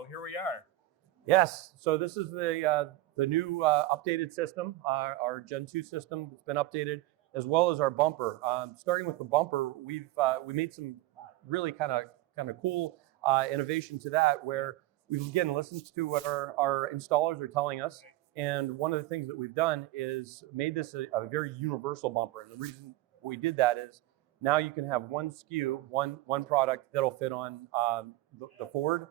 So here we are. Yes, so this is the new updated system, our Gen 2 system that's been updated, as well as our bumper. Starting with the bumper, we made some really kind of cool innovation to that, where we've again listened to what our installers are telling us, and one of the things that we've done is made this a very universal bumper. And the reason we did that is now you can have one SKU, one product that'll fit on the Ford,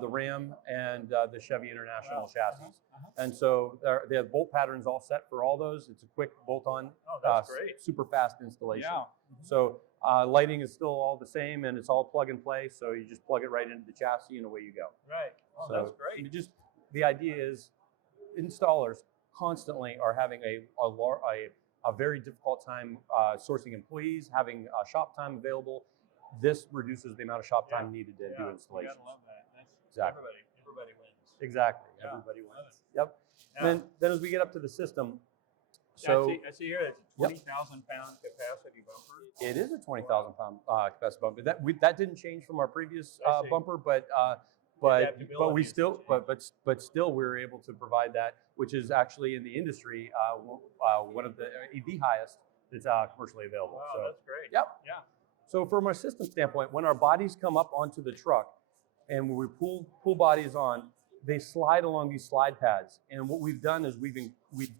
the Ram, and the Chevy International chassis. And so they have bolt patterns all set for all those. It's a quick bolt-on, super fast installation. Yeah. So lighting is still all the same, and it's all plug and play. So you just plug it right into the chassis, and away you go. Right. Oh, so that's great. The idea is installers constantly are having a very difficult time sourcing employees, having shop time available. This reduces the amount of shop time needed to do installations. You gotta love that. That's exactly. Everybody wins. Exactly. Yeah. Everybody wins. Yep. Yeah. Then as we get up to the system, I see here it's a 20,000 pound capacity bumper. It is a 20,000 pound capacity bumper. That didn't change from our previous bumper, but we still still we were able to provide that, which is actually in the industry one of the highest that's commercially available. Wow, so that's great. Yep. Yeah. So from a system standpoint, when our bodies come up onto the truck and when we pull bodies on, they slide along these slide pads. And what we've done is we've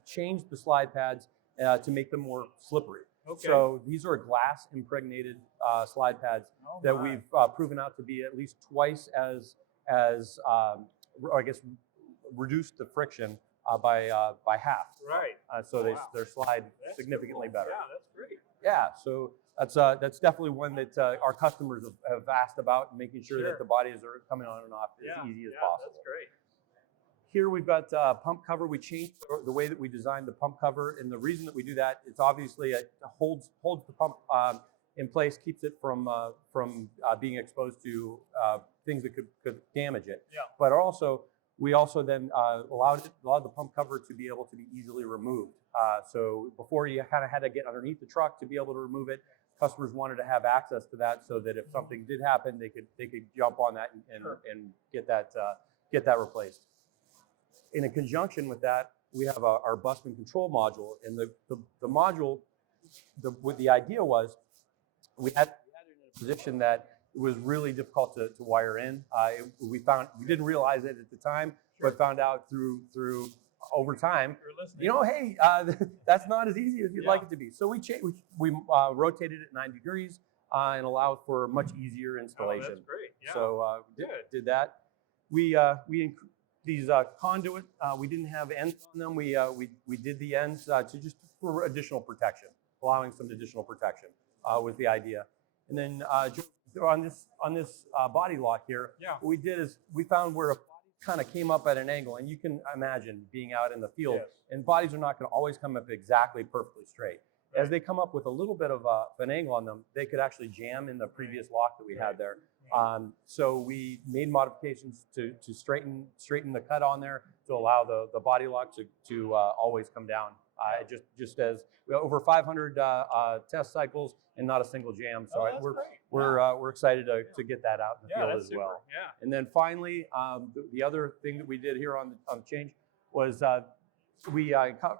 changed the slide pads to make them more slippery. Okay. So these are glass impregnated slide pads that we've proven out to be at least twice as reduced the friction by half. Right. So they slide significantly better. Yeah, that's great. Yeah, so that's definitely one that our customers have asked about, making sure that the bodies are coming on and off as easy as possible. That's great. Here we've got pump cover. We changed the way that we designed the pump cover, and the reason that we do that, it's obviously it holds the pump in place, keeps it from being exposed to things that could damage it. Yeah. But we also then allowed the pump cover to be able to be easily removed. So before you kind of had to get underneath the truck to be able to remove it, customers wanted to have access to that so that if something did happen, they could jump on that and get that replaced. In conjunction with that, we have our busman control module, and the module, what the idea was, we had it in a position that it was really difficult to wire in. We didn't realize it at the time, but found out through over time, hey, that's not as easy as you'd like it to be. So we rotated it 90 degrees and allowed for much easier installation. Oh, that's great. Yeah. So did that. These conduit, we didn't have ends on them. We did the ends for additional protection, allowing some additional protection was the idea. And then on this body lock here, what we did is we found where a body kind of came up at an angle, and you can imagine being out in the field, and bodies are not going to always come up exactly perfectly straight. As they come up with a little bit of an angle on them, they could actually jam in the previous lock that we had there. So we made modifications to straighten the cut on there to allow the body lock to always come down. Just as we have over 500 test cycles and not a single jam. So we're excited to get that out in the field as well. Yeah. And then finally, the other thing that we did here on the change was we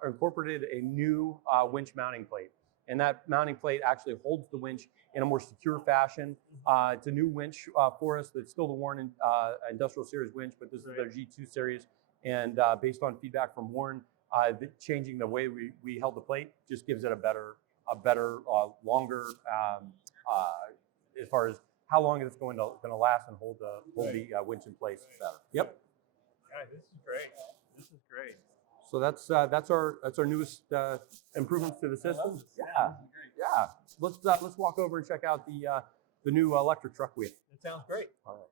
incorporated a new winch mounting plate. And that mounting plate actually holds the winch in a more secure fashion. It's a new winch for us. That's still the Warren Industrial Series winch, but this is their G2 series. And based on feedback from Warren, changing the way we held the plate just gives it a better, longer, as far as how long it's going to last and hold the winch in place better. Yep. Yeah, this is great. This is great. So that's our newest improvements to the system. Yeah. Let's walk over and check out the new electric truck we have. That sounds great. All right.